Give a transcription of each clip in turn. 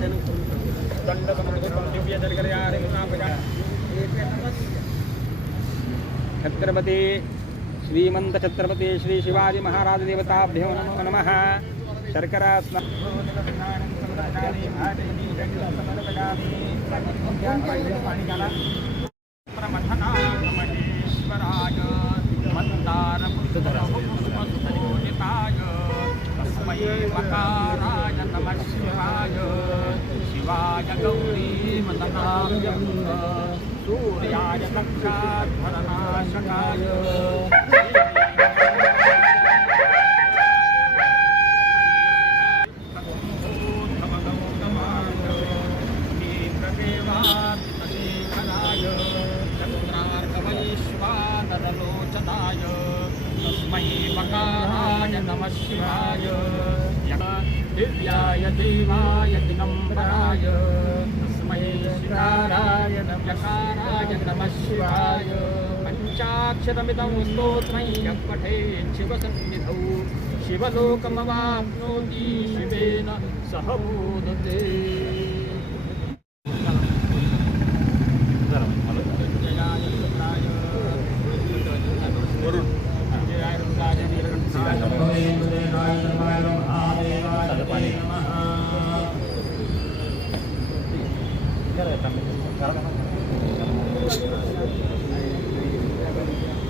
दंड छत्रपती श्रीमंत छत्रपती श्री शिवाजी महाराज देवताभ्यो नमो नमः. शर्करा स्ना- पाणी घाला तस्मै मकाराय नमः शिवाय. शिवाय गौरीमदनाय सूर्याय दक्षाध्वरनाशकाय चन्द्रार्कवैश्वानरलोचनाय तस्मै मकाराय नमः शिवाय यः दिव्याय देवाय दिगम्बराय तस्मै शिकाराय नमकाराय नमः शिवाय। पञ्चाक्षरमिदं स्तोत्रं यः पठेत् शिवसन्निधौ। शिवलोकमवाप्नोति शिवेन सह मोदते जयाय रुद्राय जयाय रुद्राय नीलकण्ठाय यांचे इथं आगमन झाले त्यांचे समिती वतीने हार्दिक स्वागत करतो त्याचबरोबर आपले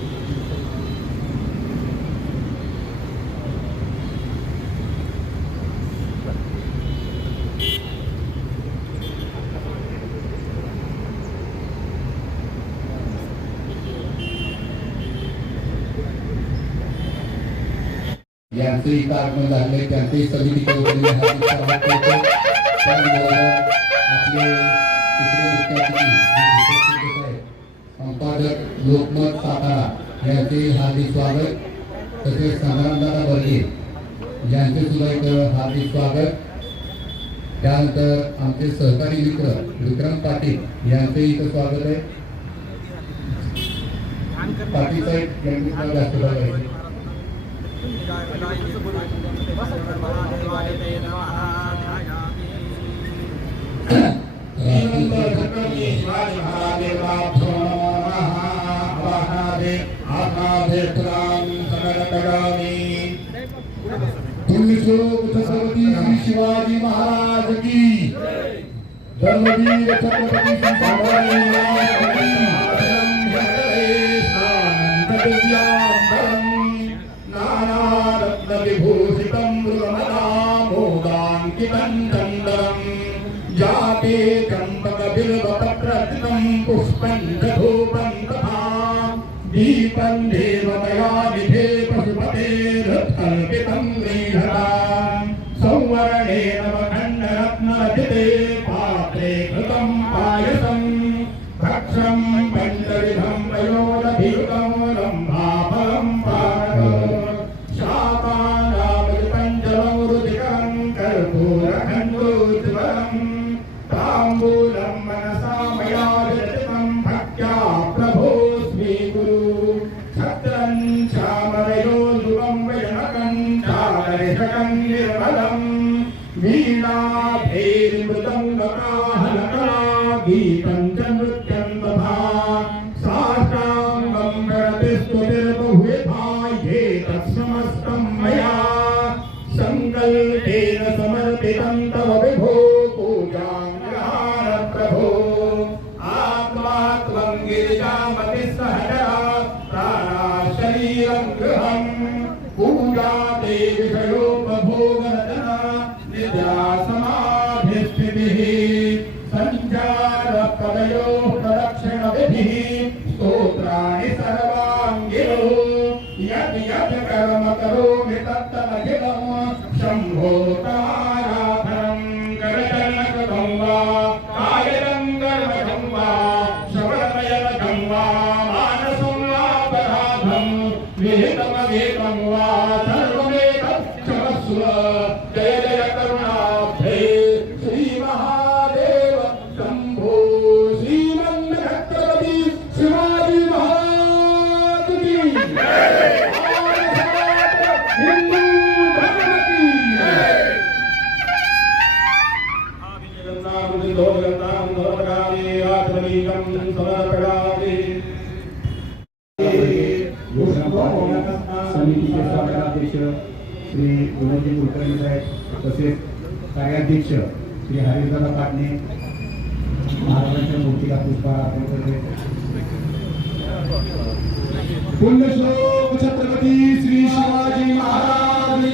तिसरे मुख्य अतिथी जे उपस्थित आहेत, संपादक लोकमत सातारा यांचे हार्दिक स्वागत तसेच समारंभाला वर्गे यांचे सुद्धा एक हार्दिक स्वागत. त्यानंतर आमचे सहकारी मित्र विक्रम पाटील यांचे इथं स्वागत आहे. पाटील साहेब यांनी जास्त बघायचे छत्रपती शिवाजी महाराज की धर्मवीर छत्रपती श्री संभाजी महाराज aleluia. निर्मलम् श्री काढणे महाराजांच्या मूर्तीला पुष्पहार अर्पण करणे. पुण्यश्लोक छत्रपती श्री शिवाजी महाराज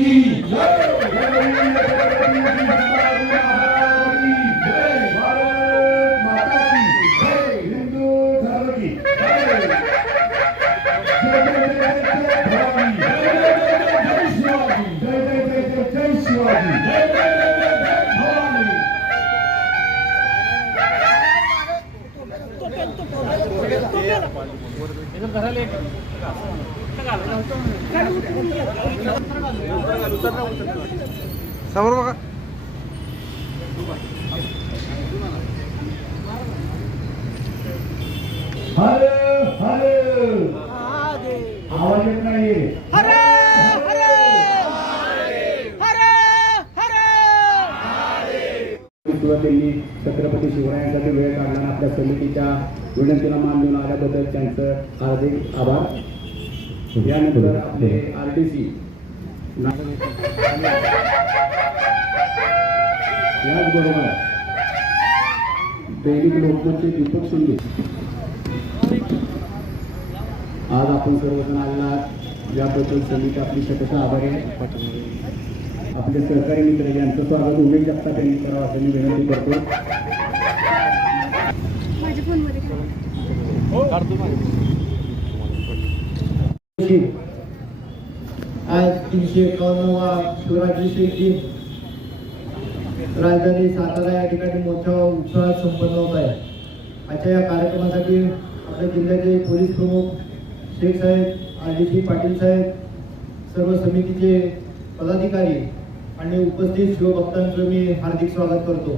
समोर बघा. हर हर. आवाज येत नाही किंवा त्यांनी छत्रपती शिवरायांसाठी वेळ काढला आपल्या समितीच्या विनंतीला मान देऊन आल्याबद्दल त्यांचं हार्दिक आभार. यानंतर आपले आर टी सी याचबरोबर दैनिक लोकमतचे दीपक शिंदे. आज आपण सर्वजण आलेला याबद्दल समिती आपली शतशः आभारी आहे. आपले सहकारी मित्र यांचं स्वागत उमेश जगताप यांनी करावं असं मी विनंती करतो. आज तीनशे एकावन्नवा शिवराज्याभिषेक दिन राजधानी सातारा या ठिकाणी मोठ्या उत्साहात संपन्न होत आहे. आजच्या या कार्यक्रमासाठी आपल्या जिल्ह्याचे पोलीस प्रमुख शेख साहेब आर डी सी पाटील साहेब सर्व समितीचे पदाधिकारी आणि उपस्थित शिवभक्तांचं मी हार्दिक स्वागत करतो.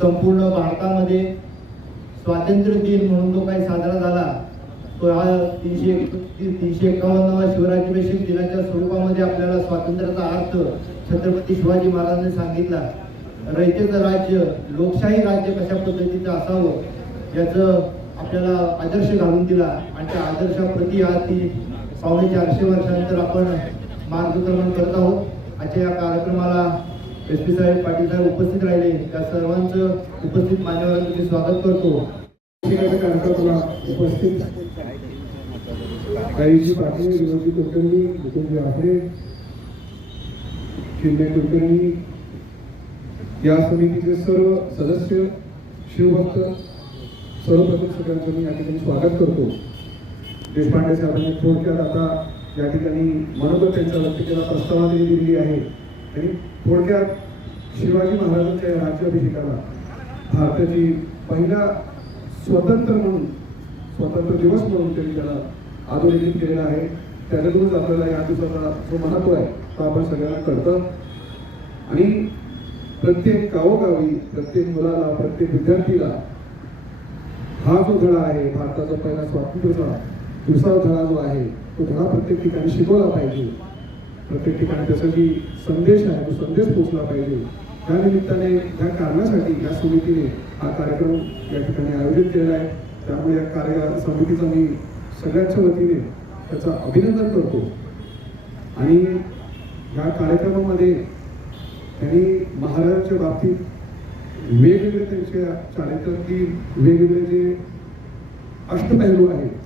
संपूर्ण भारतामध्ये स्वातंत्र्य दिन म्हणून जो काही साजरा झाला तो हा तीनशे तीनशे एकावन्नावा शिवराज्याभिषेक दिनाच्या स्वरूपामध्ये आपल्याला स्वातंत्र्याचा अर्थ छत्रपती शिवाजी महाराजांनी सांगितला. रयतेचं राज्य लोकशाही राज्य कशा पद्धतीचं असावं याचं आपल्याला आदर्श घालून दिला. आणि त्या आदर्शाप्रती आज ती पावणे चारशे वर्षानंतर आपण मार्गक्रमण करत आहोत. आजच्या या कार्यक्रमाला एस पी साहेब पाटील साहेब उपस्थित राहिले. त्या सर्वांचं उपस्थित मान्यवरांचं मी स्वागत करतो. कार्यक्रमाला उपस्थित काहीजी पाटील विनोदी कुलकर्णी मुकुंद आफरे शिंदे कुलकर्णी या समितीचे सर्व सदस्य शिवभक्त सर्वप्रथम सगळ्यांचं मी या ठिकाणी स्वागत करतो. देशपांडे साहेबांनी थोडक्यात आता या ठिकाणी मनोगत त्यांचा व्यक्त केला प्रस्तावना दिलेली आहे. आणि थोडक्यात शिवाजी महाराजांच्या राज्याभिषेकाला भारताची पहिला स्वतंत्र म्हणून स्वतंत्र दिवस म्हणून त्यांनी त्याला अधोरेखित केलेला आहे. त्याच्यातूनच आपल्याला या दिवसाचा जो महत्त्व आहे तो आपण सगळ्यांना कळतं. आणि प्रत्येक गावोगावी प्रत्येक मुलाला प्रत्येक विद्यार्थीला हा जो धडा आहे भारताचा पहिला स्वातंत्र्याचा दुसरा धडा जो आहे तो धडा प्रत्येक ठिकाणी शिकवला पाहिजे. प्रत्येक ठिकाणी त्याचा जी संदेश आहे तो संदेश पोचला पाहिजे. त्या निमित्ताने त्या कारणासाठी या समितीने हा कार्यक्रम या ठिकाणी आयोजित केलेला आहे त्यामुळे या कार्य समितीचा मी सगळ्यांच्या वतीने त्याचं अभिनंदन करतो. आणि या कार्यक्रमामध्ये त्यांनी महाराजांच्या बाबतीत वेगवेगळे त्यांच्या चारित्र्यातील वेगवेगळे जे अष्टपैलू आहेत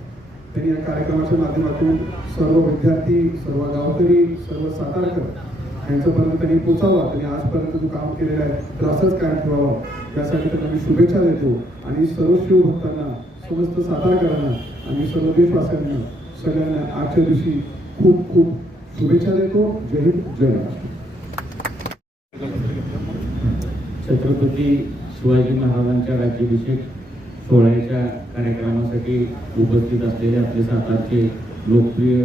त्यांनी या कार्यक्रमाच्या माध्यमातून सर्व विद्यार्थी सर्व गावकरी सर्व सातारकर यांच्यापर्यंत त्यांनी पोचावा त्यांनी आजपर्यंत जो काम केलेलं आहे तर असंच कायम ठेवावं. यासाठी त्यांना मी शुभेच्छा देतो आणि सर्व शिवभक्तांना समस्त सातारकरांना आणि सर्व देशवासियांना सगळ्यांना आजच्या दिवशी खूप खूप शुभेच्छा देतो. जय हिंद जय महाराष्ट्र. छत्रपती शिवाजी महाराजांच्या राज्याभिषेक सोहळ्याच्या कार्यक्रमासाठी उपस्थित असलेले आपले सातारचे लोकप्रिय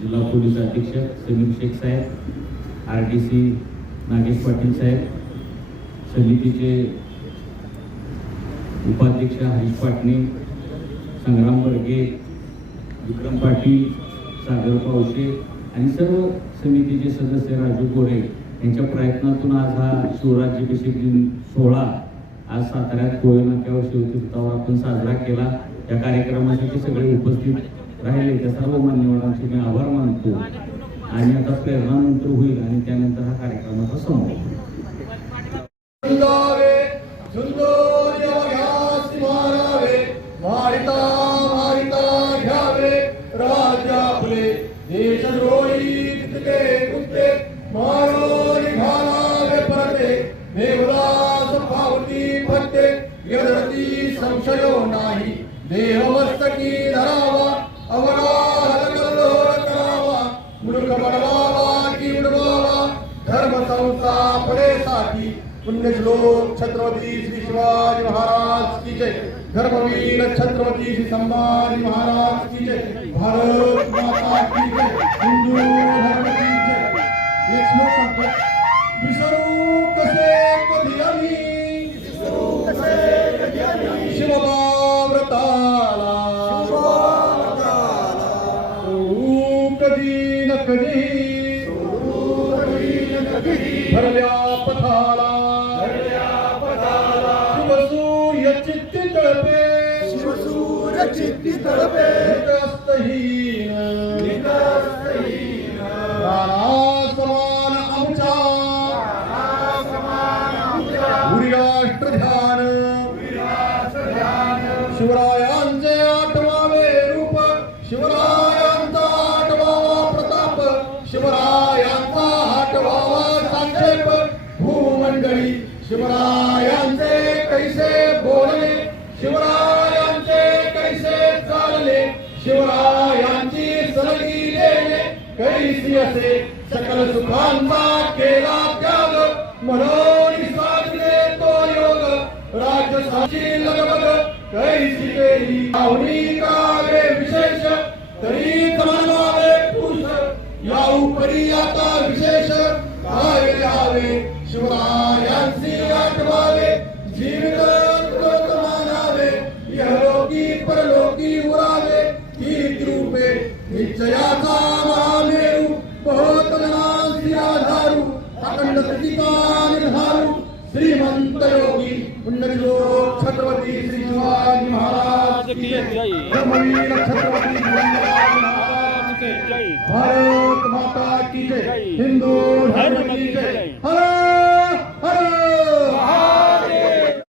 जिल्हा पोलीस अधीक्षक सलीम शेख साहेब R T C Nagesh Patil साहेब समितीचे उपाध्यक्ष हरीश पाटणे संग्राम बर्गे विक्रम पाटील सागर पावशे आणि सर्व समितीचे सदस्य राजू गोरे यांच्या प्रयत्नातून आज हा शिवराज्याभिषेक दिन सोहळा आज साताऱ्यात कोळी नाक्यावर शिवतीर्थावर आपण साजरा केला. या कार्यक्रमासाठी सगळे उपस्थित राहिले. त्या सर्व मान्यवरांचे मी आभार मानतो. आणि आता प्रेरणानंतर होईल आणि त्यानंतर हा कार्यक्रमाचा समारोप संस्थापनेसाठी पुण्यश्लोक छत्रपती श्री शिवाजी महाराज की जय. धर्मवीर छत्रपती श्री संभाजी महाराज की जय. भारत माता की जय. हिंदू धर्म की जय. एक श्लोक सांगतो. विसरू कसे कधी आम्ही सोडू कधी न कधी भरल्या पथाला शिवसूर्य चित्ती तळपे शिवसूर्य चित्ती तळपे निकस्तहीन राणा समान आमच्या भुरी राष्ट्र ध्यान शिवरायांचे म्हणून साधले तो योग राजसाची लगबग कैसी केली आवडी कावे विशेष तरी मानवावे पुरुष या उपरी आता विशेष काय यावे शिवरायांची आठवावे जीवित कृत मानावे यलोकी परलोकी उरावे ही रूपे निश्चयाचा अखंड स्थितिका निर्धारू श्रीमंत योगी पुण्यश्लोक छत्रपती श्री शिवाजी महाराज छत्रपती